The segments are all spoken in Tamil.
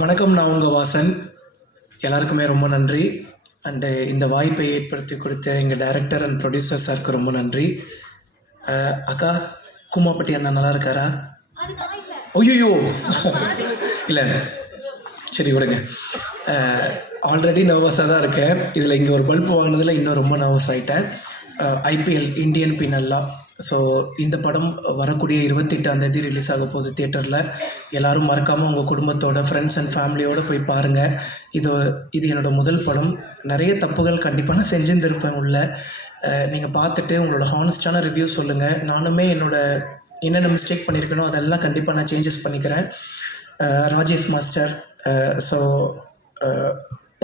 வணக்கம். நான் உங்கள் வாசன். எல்லாருக்குமே ரொம்ப நன்றி. அண்டு இந்த வாய்ப்பை ஏற்படுத்தி கொடுத்த எங்கள் டைரக்டர் அண்ட் ப்ரொடியூசர் சாருக்கு ரொம்ப நன்றி. அக்கா, கூமாப்பட்டி அண்ணா நல்லா இருக்காரா? ஐயோ இல்லை, சரி விடுங்க. ஆல்ரெடி நர்வஸாக தான் இருக்கேன். இதில் இங்கே ஒரு பல்ப் வாங்கினதில் இன்னும் ரொம்ப நர்வஸ் ஆகிட்டேன். IPL Indian பின்னல்லா. ஸோ இந்த படம் வரக்கூடிய 28ஆம் தேதி ரிலீஸ் ஆக போகுது தியேட்டரில். எல்லோரும் மறக்காமல் உங்கள் குடும்பத்தோட, ஃப்ரெண்ட்ஸ் அண்ட் ஃபேமிலியோடு போய் பாருங்கள். இது என்னோடய முதல் படம். நிறைய தப்புகள் கண்டிப்பாக நான் செஞ்சுருந்துருப்பேன் உள்ள. நீங்கள் பார்த்துட்டு உங்களோட ஹானஸ்டான ரிவ்யூ சொல்லுங்கள். நானுமே என்னென்ன மிஸ்டேக் பண்ணியிருக்கேனோ அதெல்லாம் கண்டிப்பாக நான் சேஞ்சஸ் பண்ணிக்கிறேன். ராஜேஷ் மாஸ்டர். ஸோ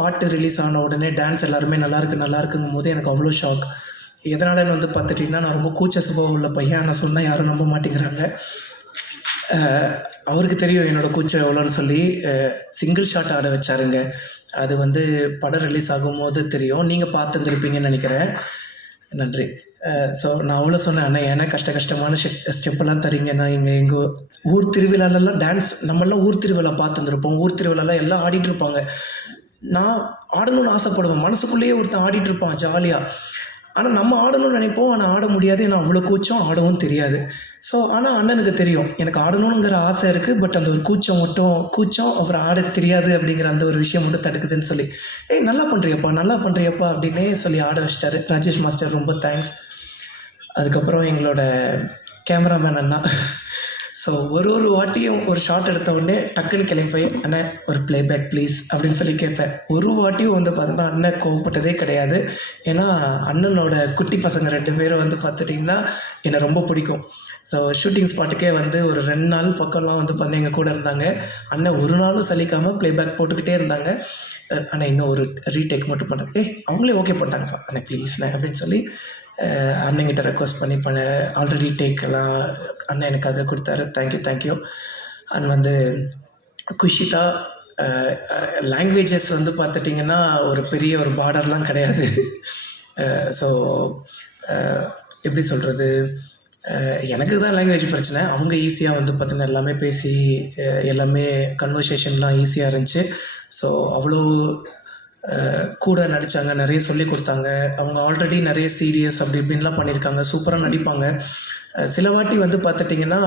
பாட்டு ரிலீஸ் ஆன உடனே டான்ஸ் எல்லாருமே நல்லாயிருக்குங்கும் போது எனக்கு அவ்வளோ ஷாக். எதனாலன்னு பார்த்துட்டிங்கன்னா, நான் ரொம்ப கூச்ச சுபாவம் உள்ள பையன். நான் சொன்னால் யாரும் நம்ப மாட்டேங்கிறாங்க. அவருக்கு தெரியும் என்னோடய கூச்சம் எவ்வளோன்னு சொல்லி சிங்கிள் ஷாட் ஆட வச்சாருங்க. அது படம் ரிலீஸ் ஆகும்போது தெரியும். நீங்கள் பார்த்துருந்துருப்பீங்கன்னு நினைக்கிறேன். நன்றி. ஸோ நான் அவ்வளோ சொன்னேன், அண்ணா ஏன்னா கஷ்டமான ஸ்டெப்பெல்லாம் தரீங்கன்னா. எங்கள் ஊர் திருவிழாலெல்லாம் டான்ஸ் நம்மளாம் ஊர் திருவிழா பார்த்துருந்துருப்போம். ஊர் திருவிழாலாம் எல்லாம் ஆடிட்டுருப்பாங்க. நான் ஆடணும்னு ஆசைப்படுவேன். மனசுக்குள்ளேயே ஒருத்தன் ஆடிட்டுருப்பான் ஜாலியாக. ஆனால் நம்ம ஆடணும்னு நினைப்போம், ஆனால் ஆட முடியாது. ஏன்னா அவ்வளோ கூச்சம், ஆடவும் தெரியாது. ஸோ ஆனால் அண்ணனுக்கு தெரியும் எனக்கு ஆடணுங்கிற ஆசை இருக்குது. பட் அந்த ஒரு கூச்சம் அப்புறம் ஆட தெரியாது அப்படிங்கிற அந்த ஒரு விஷயம் மட்டும் தடுக்குதுன்னு சொல்லி, நல்லா பண்ணுறியப்பா அப்படின்னே சொல்லி ஆட வச்சிட்டாரு ராஜேஷ் மாஸ்டர். ரொம்ப தேங்க்ஸ். அதுக்கப்புறம் எங்களோட கேமராமேன் அண்ணா. ஸோ ஒரு வாட்டியும் ஒரு ஷாட் எடுத்த உடனே டக்குன்னு கிளம்பி போய், அண்ணன் ஒரு ப்ளேபேக் ப்ளீஸ் அப்படின்னு சொல்லி கேட்பேன். ஒரு வாட்டியும் பார்த்தீங்கன்னா அண்ணன் கோவப்பட்டதே கிடையாது. ஏன்னா அண்ணனோட குட்டி பசங்க 2 பேரும் பார்த்துட்டிங்கன்னா என்னை ரொம்ப பிடிக்கும். ஸோ ஷூட்டிங் ஸ்பாட்டுக்கே ஒரு 2 நாள் பக்கம்லாம் பார்த்தீங்கன்னா எங்கள் கூட இருந்தாங்க. அண்ணன் ஒரு நாளும் சலிக்காமல் ப்ளேபேக் போட்டுக்கிட்டே இருந்தாங்க. அண்ணன் இன்னும் ஒரு ரீடேக் மட்டும் பண்ணுறேன். அவங்களே ஓகே பண்ணிட்டாங்கப்பா, அண்ணன் ப்ளீஸ்ண்ணே அப்படின்னு சொல்லி அண்ணங்கிட்ட ரெக்வஸ்ட் பண்ணி ஆல்ரெடி டேக்கெல்லாம் அண்ணன் எனக்காக கொடுத்தாரு. தேங்க்யூ. அண்ட் குஷிதா. லாங்குவேஜஸ் பார்த்துட்டிங்கன்னா ஒரு பெரிய ஒரு பார்டர்லாம் கிடையாது. ஸோ எப்படி சொல்கிறது, எனக்கு தான் லாங்குவேஜ் பிரச்சனை. அவங்க ஈஸியாக பார்த்திங்கன்னா எல்லாமே பேசி எல்லாமே கன்வர்சேஷன்லாம் ஈஸியாக இருந்துச்சு. ஸோ அவ்வளோ கூட நடித்தாங்க, நிறைய சொல்லி கொடுத்தாங்க. அவங்க ஆல்ரெடி நிறைய சீரியஸ் அப்படி இப்படின்லாம் பண்ணியிருக்காங்க. சூப்பராக நடிப்பாங்க. சில வாட்டி பார்த்துட்டிங்கன்னா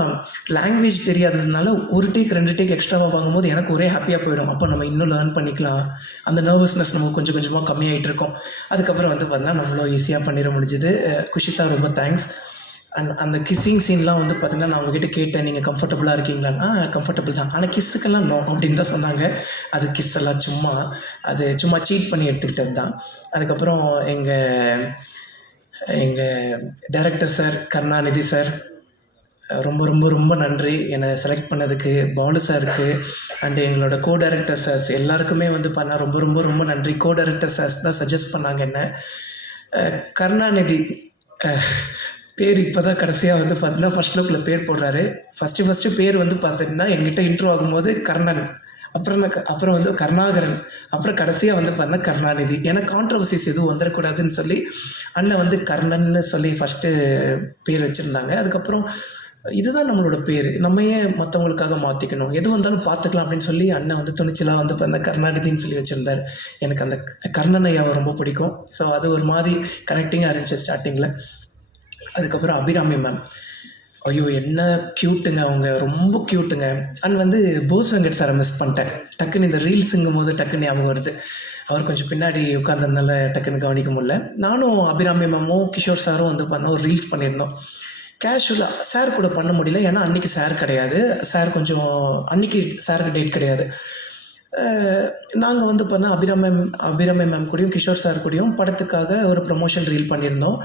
லாங்குவேஜ் தெரியாததுனால 1 டேக் 2 டேக் எக்ஸ்ட்ராவாக வாங்கும்போது எனக்கு ஒரே ஹாப்பியாக போயிடும். அப்போ நம்ம இன்னும் லேர்ன் பண்ணிக்கலாம். அந்த நர்வஸ்னஸ் நமக்கு கொஞ்சம் கொஞ்சமாக கம்மியாகிட்டு இருக்கோம். அதுக்கப்புறம் பார்த்தீங்கன்னா நம்மளும் ஈஸியாக பண்ணிட முடிஞ்சுது. குஷிதா ரொம்ப தேங்க்ஸ். அந்த கிஸ்ஸிங் சீன்லாம் பார்த்திங்கன்னா நான் அவங்ககிட்ட கேட்டேன், நீங்கள் கம்ஃபர்டபுளாக இருக்கீங்களான்னா? கம்ஃபர்டபுள் தான், ஆனால் கிஸ்ஸுக்கெல்லாம் நோ அப்படின்னு தான் சொன்னாங்க. அது கிஸ் எல்லாம் சும்மா சீட் பண்ணி எடுத்துக்கிட்டது தான். அதுக்கப்புறம் எங்கள் டைரக்டர் சார் கருணாநிதி சார், ரொம்ப ரொம்ப ரொம்ப நன்றி என்னை செலக்ட் பண்ணதுக்கு. பாலு சாருக்கு அண்டு எங்களோட கோ டைரக்டர் சார்ஸ் எல்லாருக்குமே பண்ணால் ரொம்ப ரொம்ப ரொம்ப நன்றி. கோ டைரக்டர் சார்ஸ் தான் சஜஸ்ட் பண்ணாங்க என்ன. கருணாநிதி பேர் இப்போ தான் கடைசியாக பார்த்தீங்கன்னா ஃபஸ்ட் லுக்கில் பேர் போடுறாரு. ஃபஸ்ட்டு பேர் பார்த்திங்கன்னா எங்கிட்ட இன்ட்ரோ ஆகும்போது கர்ணன், அப்புறம் கருணாகரன், அப்புறம் கடைசியாக பார்த்தீங்கன்னா கருணாநிதி. ஏன்னா கான்ட்ரவர்சிஸ் எதுவும் வந்துடக்கூடாதுன்னு சொல்லி அண்ணன் கர்ணன்னு சொல்லி ஃபஸ்ட்டு பேர் வச்சுருந்தாங்க. அதுக்கப்புறம் இதுதான் நம்மளோட பேர், நம்ம ஏன் மற்றவங்களுக்காக மாற்றிக்கணும், எது வந்தாலும் பார்த்துக்கலாம் அப்படின்னு சொல்லி அண்ணன் துணிச்சலாக பார்த்தா கருணாநிதின்னு சொல்லி வச்சுருந்தார். எனக்கு அந்த கர்ணன் ஐயாவை ரொம்ப பிடிக்கும். ஸோ அது ஒரு மாதிரி கனெக்டிங்காக இருந்துச்சு ஸ்டார்டிங்கில். அதுக்கப்புறம் அபிராமி மேம், ஐயோ என்ன க்யூட்டுங்க, அவங்க ரொம்ப க்யூட்டுங்க. அண்ட் போஸ் வெங்கட் சாரை மிஸ் பண்ணிட்டேன். டக்குன்னு இந்த ரீல்ஸுங்கும் போது டக்குன்னு ஞாபகம் வருது. அவர் கொஞ்சம் பின்னாடி உட்காந்ததுனால டக்குன்னு கவனிக்க முடியல. நானும் அபிராமி மேமும் கிஷோர் சாரும் பண்ண ஒரு ரீல்ஸ் பண்ணியிருந்தோம். கேஷுவலாக சார் கூட பண்ண முடியல, ஏன்னா அன்றைக்கி சார் கிடையாது. அன்றைக்கி சாருக்கு டேட் கிடையாது. நாங்கள் பண்ணால் அபிராமி மேம் கூடயும் கிஷோர் சார் கூடயும் படத்துக்காக ஒரு ப்ரமோஷன் ரீல் பண்ணியிருந்தோம்.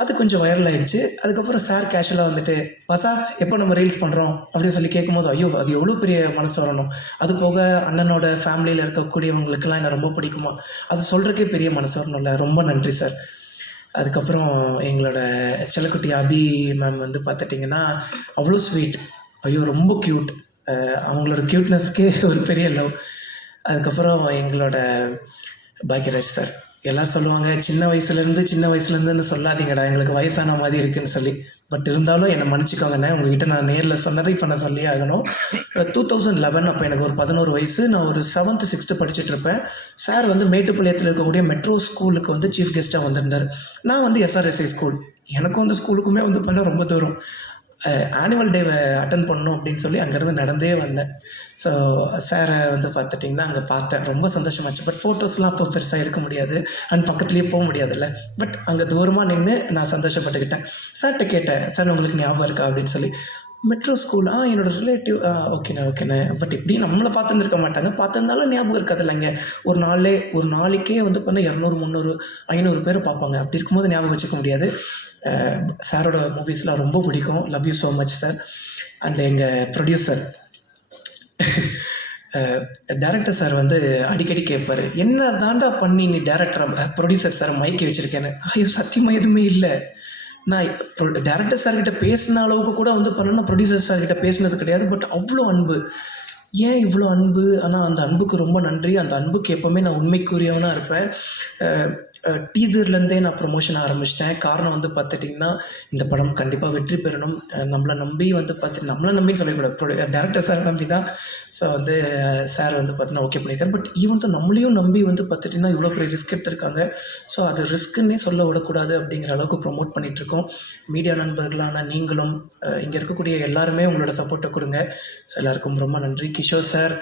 அது கொஞ்சம் வைரல் ஆகிடுச்சு. அதுக்கப்புறம் சார் கேஷுவலாக வாசா எப்போ நம்ம ரீல்ஸ் பண்ணுறோம் அப்படின்னு சொல்லி கேட்கும்போது, ஐயோ அது எவ்வளோ பெரிய மனசு வரணும். அது போக அண்ணனோட ஃபேமிலியில் இருக்கக்கூடியவங்களுக்கெல்லாம் என்னை ரொம்ப பிடிக்குமா, அது சொல்கிறக்கே பெரிய மனசு வரணும்ல. ரொம்ப நன்றி சார். அதுக்கப்புறம் எங்களோட செல்லக்குட்டி அபி மேம் பார்த்துட்டிங்கன்னா அவ்வளோ ஸ்வீட், ஐயோ ரொம்ப க்யூட். அவங்களோட க்யூட்னஸ்க்கே ஒரு பெரிய லவ். அதுக்கப்புறம் எங்களோட பாக்யராஜ் சார், எல்லோரும் சொல்லுவாங்க சின்ன வயசுலேருந்துன்னு சொல்லாதீங்கடா, எங்களுக்கு வயசான மாதிரி இருக்குதுன்னு சொல்லி. பட் இருந்தாலும் என்னை மன்னிச்சிக்கோங்கண்ணே, உங்ககிட்ட நான் நேரில் சொன்னதை இப்போ நான் சொல்லியே ஆகணும். 2011 அப்போ எனக்கு ஒரு 11 வயசு. நான் ஒரு 7th 6th படிச்சுட்ருப்பேன். சார் வந்து மேட்டுப்பாளையத்தில் இருக்கக்கூடிய மெட்ரோ ஸ்கூலுக்கு வந்து சீஃப் கெஸ்ட்டாக வந்திருந்தார். நான் வந்து எஸ்ஆர்எஸ்ஐ ஸ்கூல், எனக்கும் அந்த ஸ்கூலுக்குமே வந்து பண்ண ரொம்ப தூரம். ஆனுவல் டேவை அட்டன் பண்ணணும் அப்படின்னு சொல்லி அங்கேருந்து நடந்தே வந்தேன். ஸோ சாரை வந்து பார்த்துட்டிங்கன்னா அங்கே பார்த்தேன், ரொம்ப சந்தோஷமாச்சு. பட் ஃபோட்டோஸ்லாம் அப்போ பெருசாக எடுக்க முடியாது அண்ட் பக்கத்துலேயே போக முடியாதுல்ல. பட் அங்கே தூரமாக நின்று நான் சந்தோஷப்பட்டுக்கிட்டேன். சார்கிட்ட கேட்டேன், சார் உங்களுக்கு ஞாபகம் இருக்கா அப்படின்னு சொல்லி. மெட்ரோ ஸ்கூல் என்னோடய ரிலேட்டிவ் ஓகேண்ணே. பட் இப்படி நம்மளை பார்த்துருந்துருக்க மாட்டாங்க, பார்த்துருந்தாலும் ஞாபகம் இருக்காது இல்லைங்க. ஒரு நாளைக்கே வந்து பண்ண 200 300 500 பேர் பார்ப்பாங்க. அப்படி இருக்கும்போது ஞாபகம் வச்சுக்க முடியாது. சாரோட மூவிஸ்லாம் ரொம்ப பிடிக்கும். Love you so much sir. And எங்கள் ப்ரொடியூசர் டேரக்டர் சார் வந்து அடிக்கடி கேட்பார், என்ன தாண்டா பண்ணி நீ ப்ரொடியூசர் சார் மைக்கி வச்சுருக்கேன்னு. ஐயோ சத்தியமாக எதுவுமே இல்லை. நான் டேரக்டர் சார்கிட்ட பேசின அளவுக்கு கூட வந்து பண்ணணும்னா ப்ரொடியூசர் சார்கிட்ட பேசினது கிடையாது. பட் அவ்வளோ அன்பு, ஏன் இவ்வளோ அன்பு? ஆனால் அந்த அன்புக்கு ரொம்ப நன்றி. அந்த அன்புக்கு எப்போவுமே நான் உண்மைக்குரியவனாக இருப்பேன். டீசர்லேருந்தே நான் ப்ரொமோஷன் ஆரம்பிச்சிட்டேன். காரணம் வந்து பார்த்துட்டிங்கன்னா, இந்த படம் கண்டிப்பாக வெற்றி பெறணும். நம்மளை நம்பி வந்து நம்மளை நம்பின்னு சொல்லக்கூடாது, டேரக்டர் சார் நம்பி தான். ஸோ வந்து சார் வந்து பார்த்தீங்கன்னா ஓகே பண்ணியிருக்காரு. பட் ஈவன் தான் நம்மளையும் நம்பி வந்து பார்த்துட்டிங்கன்னா இவ்வளோ பெரிய ரிஸ்க் எடுத்திருக்காங்க. ஸோ அது ரிஸ்க்குன்னே சொல்ல விடக்கூடாது அப்படிங்கிற அளவுக்கு ப்ரொமோட் பண்ணிகிட்ருக்கோம். மீடியா நண்பர்களான நீங்களும் இங்கே இருக்கக்கூடிய எல்லாருமே உங்களோட சப்போர்ட்டை கொடுங்க. ஸோ எல்லாருக்கும் ரொம்ப நன்றி. கிஷோர் சார்,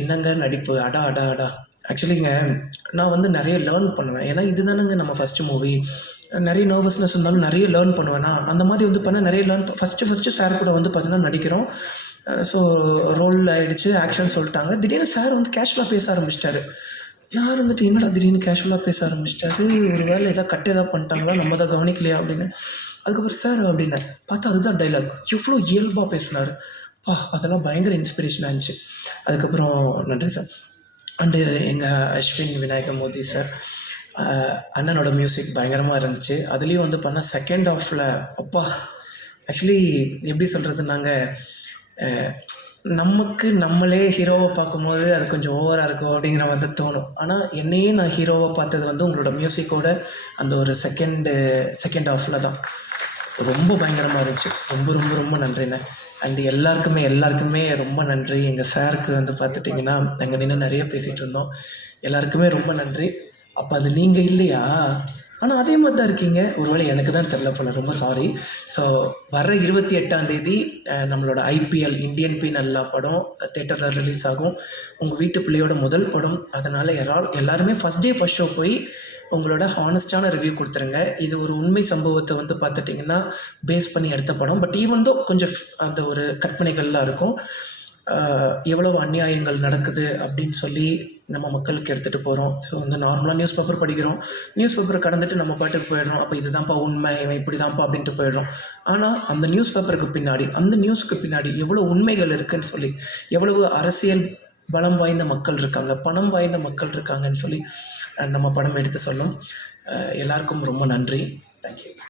என்னங்க நடிப்பு, அடா. ஆக்சுவலிங்க நான் வந்து நிறைய லேர்ன் பண்ணுவேன். ஏன்னா இதுதானங்க நம்ம ஃபஸ்ட்டு மூவி. நிறைய நர்வஸ்னஸ் இருந்தாலும் நிறைய லேர்ன் பண்ணுவேன்னா, அந்த மாதிரி வந்து பண்ண நிறைய ஃபஸ்ட்டு சார் கூட வந்து பார்த்தீங்கன்னா நடிக்கிறோம். ஸோ ரோல் ஆகிடுச்சு, ஆக்ஷன் சொல்லிட்டாங்க. திடீர்னு சார் வந்து கேஷுவலாக பேச ஆரம்பிச்சிட்டாரு. நான் இருந்துட்டு என்னடா திடீர்னு கேஷுவலாக பேச ஆரம்பிச்சிட்டாரு, ஒரு வேலை ஏதாவது பண்ணிட்டாங்களா, நம்ம தான் கவனிக்கலையா அப்படின்னு. அதுக்கப்புறம் சார் அப்படின்னு பார்த்தா அதுதான் டைலாக், எவ்வளோ இயல்பாக பேசினார். அதெல்லாம் பயங்கர இன்ஸ்பிரேஷனாக இருந்துச்சு. அதுக்கப்புறம் நன்றி சார். அண்டு எங்கள் அஸ்வின் விநாயகமூர்த்தி சார், அண்ணனோட மியூசிக் பயங்கரமாக இருந்துச்சு. அதுலேயும் வந்து பண்ணால் செகண்ட் ஹாஃபில் ஆக்சுவலி எப்படி சொல்கிறது, நமக்கு நம்மளே ஹீரோவை பார்க்கும்போது அது கொஞ்சம் ஓவராக இருக்கும் அப்படிங்கிற மாதிரி தோணும். ஆனால் என்னையே நான் ஹீரோவை பார்த்தது வந்து உங்களோட மியூசிக்கோட அந்த ஒரு செகண்ட் ஹாஃபில் தான். ரொம்ப பயங்கரமாக இருந்துச்சு. ரொம்ப ரொம்ப ரொம்ப நன்றிண்ணே. அண்டு எல்லாருக்குமே ரொம்ப நன்றி. எங்கள் சாருக்கு வந்து பார்த்துட்டிங்கன்னா நாங்கள் நின்று நிறைய பேசிகிட்டு இருந்தோம். எல்லாருக்குமே ரொம்ப நன்றி. அப்போ அது நீங்கள் இல்லையா? ஆனால் அதே மாதிரி தான் இருக்கீங்க. ஒருவேளை எனக்கு தான் தெரில போல, ரொம்ப சாரி. ஸோ வர 28ஆம் தேதி நம்மளோட IPL இந்தியன் பீனல்லா படம் தேட்டரில் ரிலீஸ் ஆகும். உங்கள் வீட்டு பிள்ளையோட முதல் படம். அதனால் எல்லாருமே ஃபஸ்ட் டே ஃபஸ்ட் ஷோ போய் உங்களோட ஹானஸ்டான ரிவ்யூ கொடுத்துருங்க. இது ஒரு உண்மை சம்பவத்தை வந்து பார்த்துட்டிங்கன்னா பேஸ் பண்ணி எடுத்த படம். பட் ஈவன் தோ கொஞ்சம் அந்த ஒரு கற்பனைகள்லாம் இருக்கும். எவ்வளவு அநியாயங்கள் நடக்குது அப்படின்னு சொல்லி நம்ம மக்களுக்கு எடுத்துகிட்டு போகிறோம். ஸோ வந்து நார்மலாக நியூஸ் பேப்பர் படிக்கிறோம், நியூஸ் பேப்பரை கடந்துட்டு நம்ம பாட்டுக்கு போயிடுறோம். அப்போ இதுதான்ப்பா உண்மை, இவன் இப்படி தான்ப்பா அப்படின்ட்டு போயிடுறோம். ஆனால் அந்த நியூஸ் பேப்பருக்கு பின்னாடி, அந்த நியூஸுக்கு பின்னாடி எவ்வளோ உண்மைகள் இருக்குதுன்னு சொல்லி, எவ்வளவு அரசியல் பலம் வாய்ந்த மக்கள் இருக்காங்க, பணம் வாய்ந்த மக்கள் இருக்காங்கன்னு சொல்லி நம்ம படம் எடுத்து சொல்லும். எல்லாருக்கும் ரொம்ப நன்றி. தேங்க்யூ.